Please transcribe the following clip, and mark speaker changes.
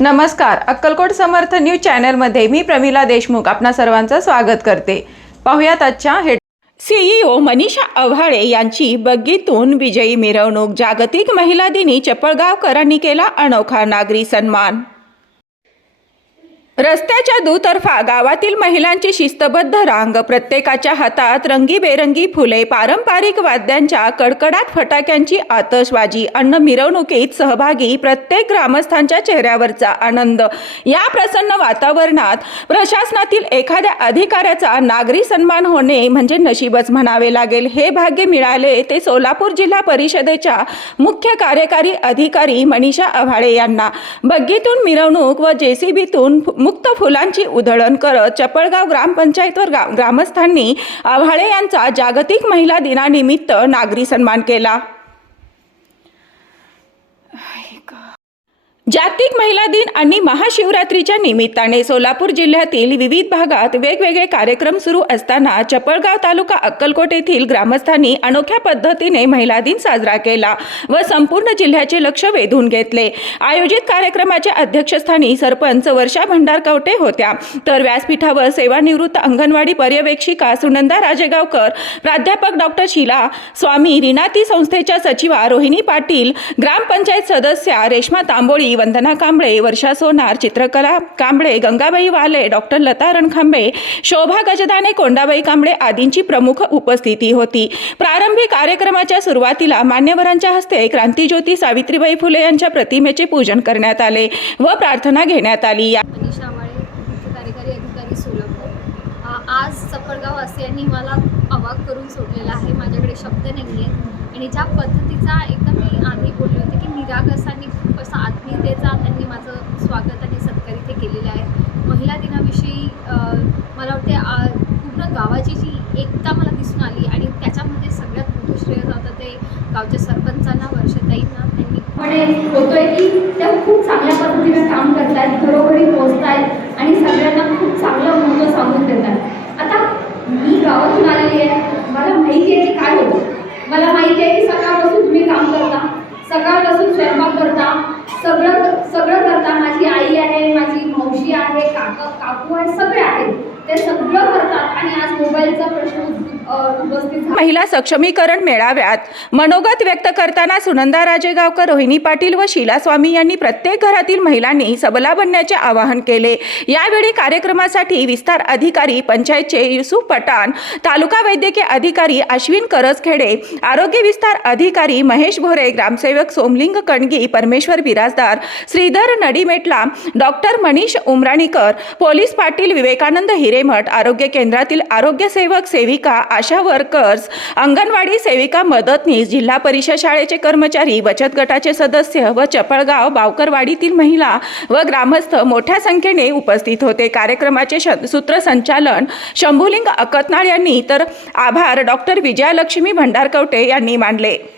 Speaker 1: नमस्कार. अक्कलकोट समर्थ न्यूज चॅनलमध्ये मी प्रमिला देशमुख आपणा सर्वांचं स्वागत करते. पाहुयात आजच्या हेड सीईओ मनीषा अव्हाळे यांची बग्गीतून विजयी मिरवणूक. जागतिक महिला दिनी चपळगावकरांनी केला अनोखा नागरी सन्मान. रस्त्याच्या दुतर्फा गावातील महिलांची शिस्तबद्ध रांग प्रत्येकाच्या हातात रंगीबेरंगी फुले पारंपरिक वाद्यांच्या कडकडाट फटाक्यांची आतषबाजी अन्न मिरवणुकीत सहभागी प्रत्येक ग्रामस्थांच्या चेहऱ्यावरचा आनंद. या प्रसन्न वातावरणात प्रशासनातील एखाद्या अधिकाऱ्याचा नागरी सन्मान होणे म्हणजे नशीबच म्हणावे लागेल. हे भाग्य मिळाले ते सोलापूर जिल्हा परिषदेच्या मुख्य कार्यकारी अधिकारी मनीषा आव्हाळे यांना. बग्गीतून मिरवणूक व जेसीबीतून मुक्त फुलांची उधळण करत चपळगाव ग्रामपंचायतवर ग्रामस्थांनी आव्हाळे यांचा जागतिक महिला दिनानिमित्त नागरी सन्मान केला. जागतिक महिला दिन आणि महाशिवरात्रीच्या निमित्ताने सोलापूर जिल्ह्यातील विविध भागात वेगवेगळे कार्यक्रम सुरू असताना चपळगाव तालुका अक्कलकोट येथील ग्रामस्थांनी अनोख्या पद्धतीने महिला दिन साजरा केला व संपूर्ण जिल्ह्याचे लक्ष वेधून घेतले. आयोजित कार्यक्रमाच्या अध्यक्षस्थानी सरपंच वर्षा भंडारकवटे होत्या. तर व्यासपीठावर सेवानिवृत्त अंगणवाडी पर्यवेक्षिका सुनंदा राजेगावकर प्राध्यापक डॉक्टर शीला स्वामी रिनाती संस्थेच्या सचिवा रोहिणी पाटील ग्रामपंचायत सदस्या रेश्मा तांबोळी वंदना कांबळे वर्षा सोनार चित्रकला कांबळे गंगाबाई वाले डॉक्टर लता रणखांबे शोभा गजदाने कोंडाबाई कांबळे आदींची प्रमुख उपस्थिती होती. प्रारंभी कार्यक्रमाच्या सुरुवातीला मान्यवरांच्या हस्ते क्रांतीज्योती सावित्रीबाई फुले यांच्या प्रतिमेचे पूजन करण्यात आले व प्रार्थना घेण्यात आली. या
Speaker 2: कार्यकारी आज चपळगाव यांनी मला अवाक करून सोडलेला आहे. माझ्याकडे शब्द नाही आहेत आणि ज्या पद्धतीचा एकदम मी आधी बोलले होते की निरागसाने खूप असा आत्मीयतेचा त्यांनी माझं स्वागत आणि सत्कार इथे केलेला आहे. महिला दिनाविषयी मला वाटते पूर्ण गावाची जी एकता मला दिसून आली आणि त्याच्यामध्ये सगळ्यात मोठं श्रेय जातं ते गावच्या सरपंचांना वर्षताईंना त्यांनी
Speaker 3: होतोय की त्या खूप चांगल्या पद्धतीनं काम करतायत घरोघरी आहेत आणि सगळ्यांना खूप चांगलं महत्त्व सांगून देतात आता मी गावातून आलेली आहे मला माहिती आहे की काय होतं मला माहिती आहे की सकाळपासून तुम्ही काम करता सकाळपासून स्वयंपाक करता सगळं सगळं करता. माझी आई आहे माझी मावशी आहे काका काकू आहे सगळे आहेत. ते सगळं करतात आणि आज मोबाईलचा प्रश्न उपस्थित झाला.
Speaker 1: महिला सक्षमीकरण मेळाव्यात मनोगत व्यक्त करताना सुनंदा राजेगावकर रोहिणी पाटील व शीला स्वामी यांनी प्रत्येक घरातील महिलांनी सबला बनण्याचे आवाहन केले. यावेळी कार्यक्रमासाठी विस्तार अधिकारी पंचायतचे युसुफ पठाण तालुका वैद्यकीय अधिकारी अश्विन करजखेडे आरोग्य विस्तार अधिकारी महेश भोरे ग्रामसेवक सोमलिंग कणगी परमेश्वर बिराजदार श्रीधर नडीमेटला डॉक्टर मनीष उमराणीकर पोलीस पाटील विवेकानंद हिरेमठ आरोग्य केंद्रातील आरोग्य सेवक सेविका आशा वर्कर्स अंगणवाडी सेविका मदतनीस जिल्हा परिषद शाळेचे कर्मचारी बचत गटाचे सदस्य व चपळगाव बावकरवाडीतील महिला व ग्रामस्थ मोठ्या संख्येने उपस्थित होते. कार्यक्रमाचे श- सूत्रसंचालन शंभुलिंग अकतनाळ यांनी तर आभार डॉक्टर विजयालक्ष्मी भंडारकवटे यांनी मानले.